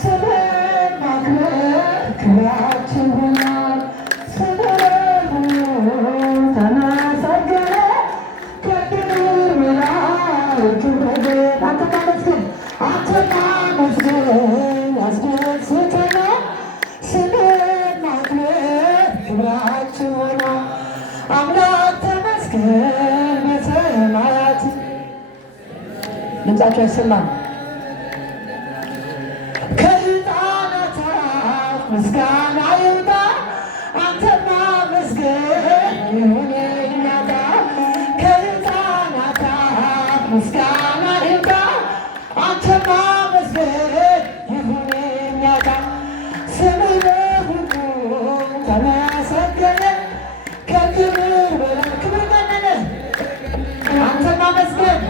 ስምህን ማክበር ክብራችን ሆኗል። ስምህ ተመሰገነ ከክብር በላይ ክብር አንተ ማመስገን ያስደስተናል። ስምህን ማክበር ክብራችን ሆኗል። አምላክ ተመስገን በሰማያት ድምፃቸው አይሰማም። ከሕፃናት አፍ ምስጋና ይውጣ አንተን ማመስገን ይሁን የእኛ ዕጣ። ከሕፃናት አፍ ምስጋና ይውጣ አንተን ማመስገን ይሁን የእኛ ዕጣ። ስምህ በሁሉ ተመሰገነ ከክብር በላይ ክብር ገነነ አንተን ማመስገን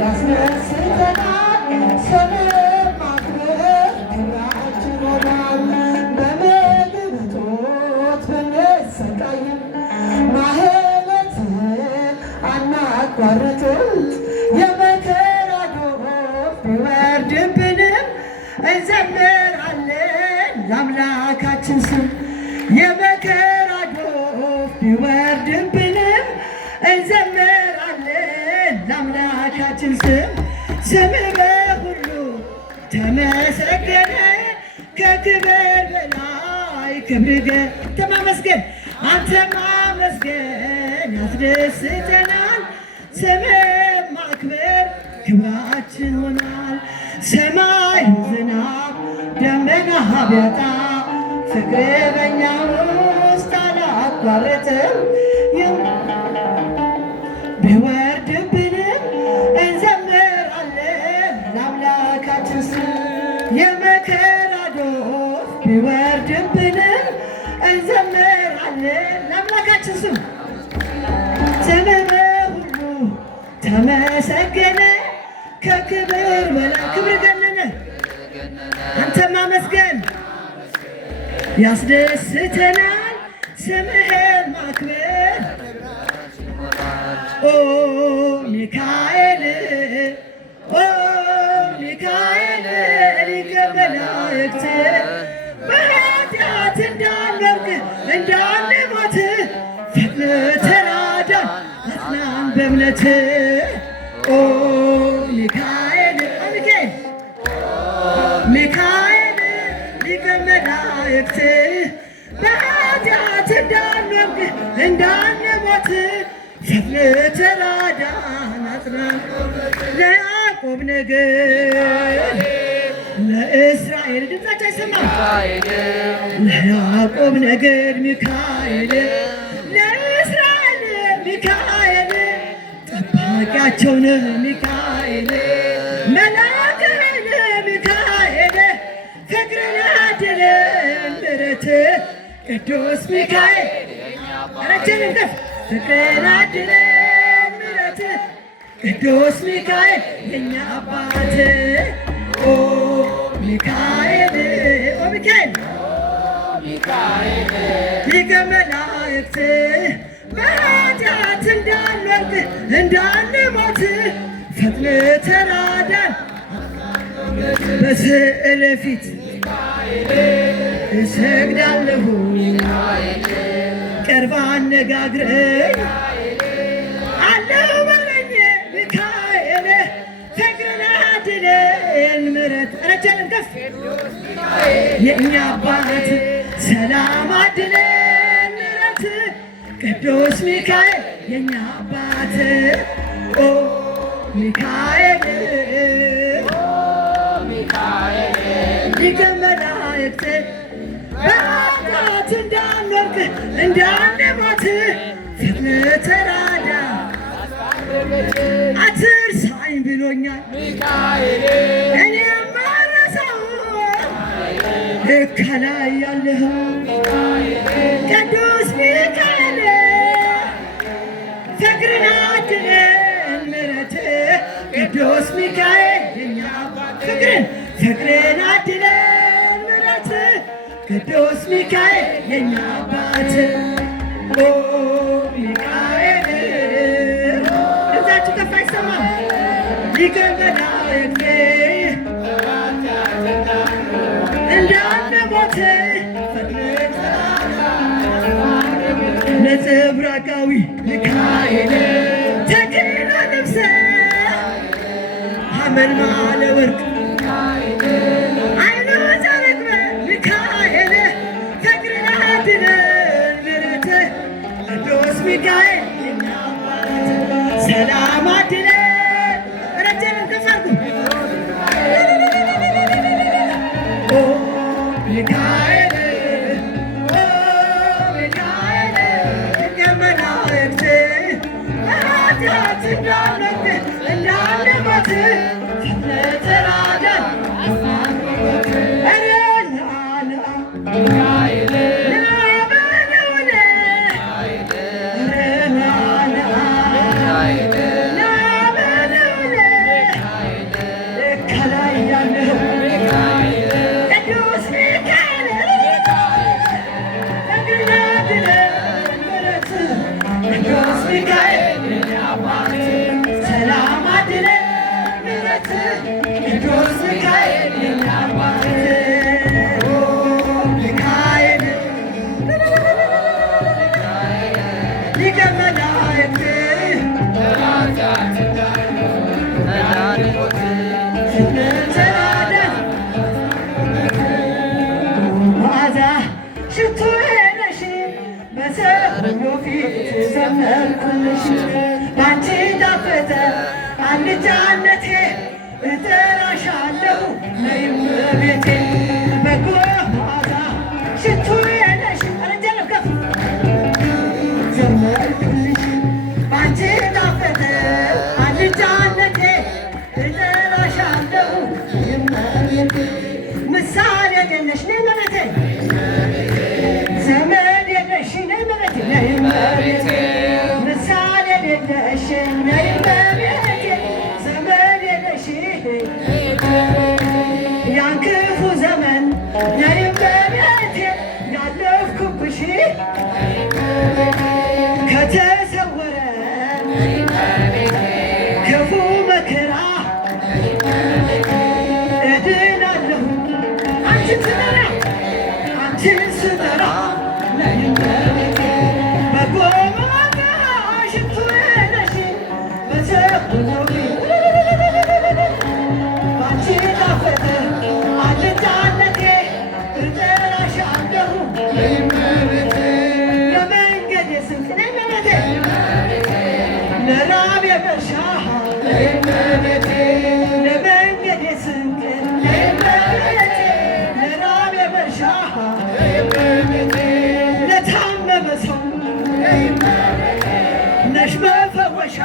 ያስደስተናል። ስምህን ማክበር ክብራችን ሆኗል። በምግብ እጦት ብንሰቃይም ማህሌትህን አናቋርጥም። የመከራ ዶፍ ቢወርድብንም እንዘምራለን ለአምላካችን ስም። የመከራ ዶፍ ቢወርድብንም እንዘምራለን ለአምላካችን ስም። ስምህ በሁሉ ተመሰገነ ከክብር በላይ ክብር ተማመስገን አንተ ማመስገን ያስደስተናል። ስምህን ማክበር ክብራችን ሆኗል። ሰማይ ዝናብ ደመና ቢያጣ ፍቅር በእኛ ውስጥ አላቋረጠም። ቢወርድብንም እንዘምራለን ለአምላካችን ስም። የመከራ ዶፍ ቢወርድብንም እንዘምራለን ለአምላካችን ስም። ስምህ በሁሉ ተመሰገነ ከክብር በላይ ክብር ገነነ አንተ ማመስገን ያስደስተናል። ስምህን ማክበር ኦ ሚካኤል ሚካኤል ሊቀ መላእክት በኃጢአት እንዳንወድቅ እንዳንሞት ፈጥነህ ተራዳን አጽናን በእምነት ኦ ሚካኤል ሚካኤል ሊቀ መላእክት በኃጢአት እንዳንወድቅ እንዳንሞት ፈጥነህ ተራዳን አጽናን። ለያዕቆብ ነገድ ለእስራኤል ድምፃቸው አይሰማም። ለያዕቆብ ነገድ ሚካኤል ለእስራኤል ሚካኤል ጠባቂያቸው ነህ ሚካኤል መልአከ ኃይል ሚካኤል ፍቅርን ያድለን ምሕረትህ ቅዱስ ሚካኤል ረጅም ከፍ ፍቅርን አድለን ምሕረትህ ቅዱስ ሚካኤል የእኛ አባት ኦ ሚካኤል ኦ ሚካኤል ሊቀ መላእክት በኃጢአት እንዳንወድቅ እንዳንሞት ፈጥነህ ተራዳን። በስዕል ፊት እሰግዳለሁ ቀርባ አነጋግረኝ አለሁ በለኝ ሚካኤል ፍቅርን አድለን ምሕረት ረጀልን ከፍ የእኛ አባት ሰላም አድለን ምሕረት ቅዱስ ሚካኤል የእኛ አባት ኦ ሚካኤል ሊቀ መላእክት በኃጢአት እንዳንወድቅ እንዳንሞት ፈጥነህ ተራዳን። አትርሳኝ ብሎኛል እኔም አልረሳው ከላይ ያለህ ቅዱስ ሚካኤል ፍቅርን አድለን ምሕረትህ ቅዱስ ሚካኤል የእኛ አባት ፍቅርን አድለን ምሕረትህ ቅዱስ ሚካኤል የእኛ አባት ኦ ሚካኤል እዛችሁ ከፍ አይሰማም ሊቀ መላእክት ምሕረት ነጸብራቃዊ ሚካኤል ተክሊለ ልብሰ ሐመልማለ ወርቅ አይነ ዘርግበ ሚካኤል ፍቅርን አድነን ምሕረት ቅዱስ ሚካኤል ሰላም አድነን ረጀን እንከፋርጉ ሚካኤል ባንቺ ጣፈጠ አልጫነቴ እጠራሻለሁ ነይ እመቤቴ በጎ መዓዛ ሽቶዬ ነሽ አረጀነው ከፍ ዘመርኩልሽ ባንቺ ጣፈጠ አልጫነቴ እጠራሻለሁ ነይ እመቤቴ ምሳሌ የለሽ ነይ እመቤቴ ዘመድ የለሽ ነይ እመቤቴ ነይ እመቤቴ ምሳሌ የለሽ ነይ እመቤቴ ዘመድ የለሽ ያን ክፉ ዘመን ነይ እመቤቴ ያለፍኩብሽ ከተሰወረ ክፉ መከራ እድናለሁ አንቺን ስጠራ አንቺን ስጠራ ነይ እመቤቴ በጎ መዓዛ ሽቶዬ ነሽ በሰብነው ባንቺ ጣፈጠ አልጫነቴ እጠራሻለሁ ነይ እመቤቴ ለመንገዴ ስንቅ ነይ እመቤቴ ለራብ የመርሻ ነይ እመቤቴ ለመንገዴ ስንቅ ነይ እመቤቴ ለራብ የመርሻ ነይ እመቤቴ ለታመመ ሰው ነይ እመቤቴ ነሽ መፈወሻ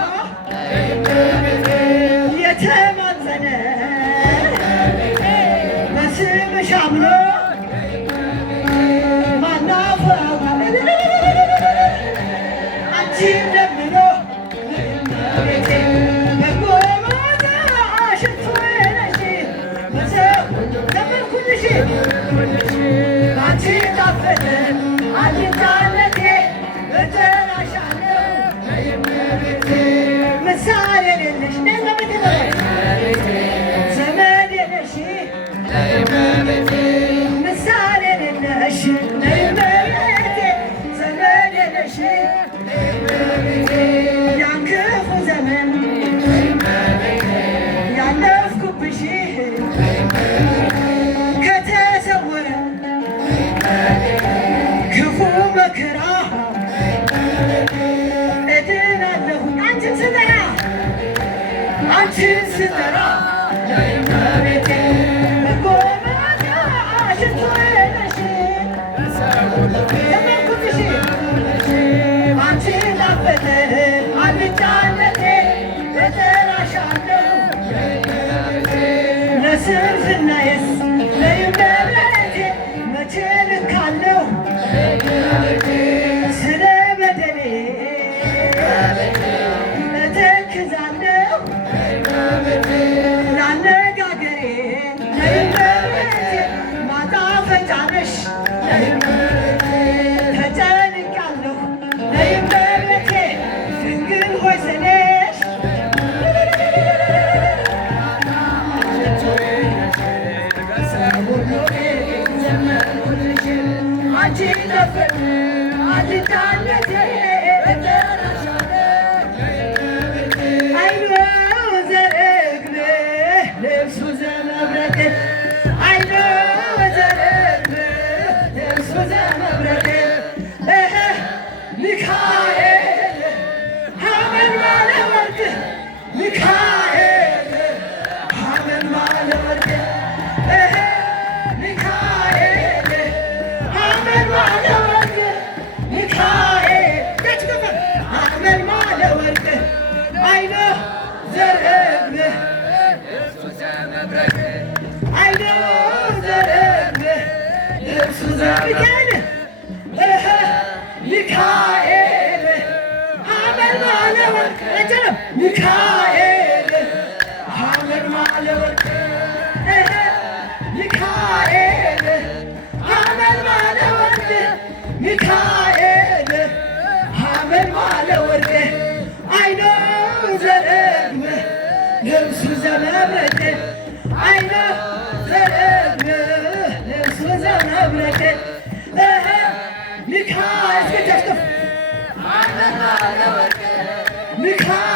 ነይ እመቤቴ የተማጸነ በስምሽ አምኖ ማናፈራው አንቺን ለምኖ ነይ እመቤቴ በጎ መዓዛ ሽቶዬ ነሽ ዘመርኩልሽ ባንቺ ጣፈጠ አልጫነቴ እጠራሻለሁ ነይ እመቤቴ ምሳሌ የለሽ ነይ እመቤቴ ዘመድ የለሽ ነይ እመቤቴ ምሳሌ የለሽ ነይ እመቤቴ ዘመድ የለሽ ነይ እመቤቴ ያን ክፉ ዘመን ነይ እመቤቴ ያለፍኩብሽ ከተሰወረ ክፉ መከራ እድናለሁ አንቺን ስጠራ አንቺን ስጠራ ነይ እመቤቴ በጎ መዓዛ ሽቶዬ ነሽ ዘመርኩልሽ ባንቺ ጣፈጠ አልጫነቴ እጠራሻለሁ ነይ እመቤቴ ለስንፍናዬስ ነይ እመቤቴ መቼ ልካለሁ ነይ እመቤቴ ስለ በደሌ እተክዛለሁ ነይ እመቤቴ ላነጋገሬ ነይ እመቤቴ ማጣፈጫ ነሽ ነይ እመቤቴ ተጨንቄያለሁ ነይ እመቤቴ ድንግል ሆይ ስለሽ ሲጠፍር አትታለቴ አይኖ ዘርግብ ልብሱ ዘመብረቅ አይኖ ዘርግብ ልብሱ ዘመብረቅ ሚካኤል ሐመልማለ ወርቅ ሚካኤል ሐመልማለ ወርቅ ሚካኤል ሐመልማለ ወርቅ ሚካኤል ሐመልማለ ወርቅ አይኖ ዘርግብ አይኖ ዘርግብ ልብሱ ዘሚካኤል ሚካኤል ሐመልማለ ወርቅ ሚካኤል ሐመልማለ ወርቅ ሚካኤል ሐመልማለ ወርቅ ሚካኤል ሐመልማለ ወርቅ አይኖ ዘርግብ ልብሱ ዘመብረቅ አይኖ ዘርግብ ልብሱ ዘመብረቅ ሚካኤል ሐመልማለ ወርቅ ሚካኤል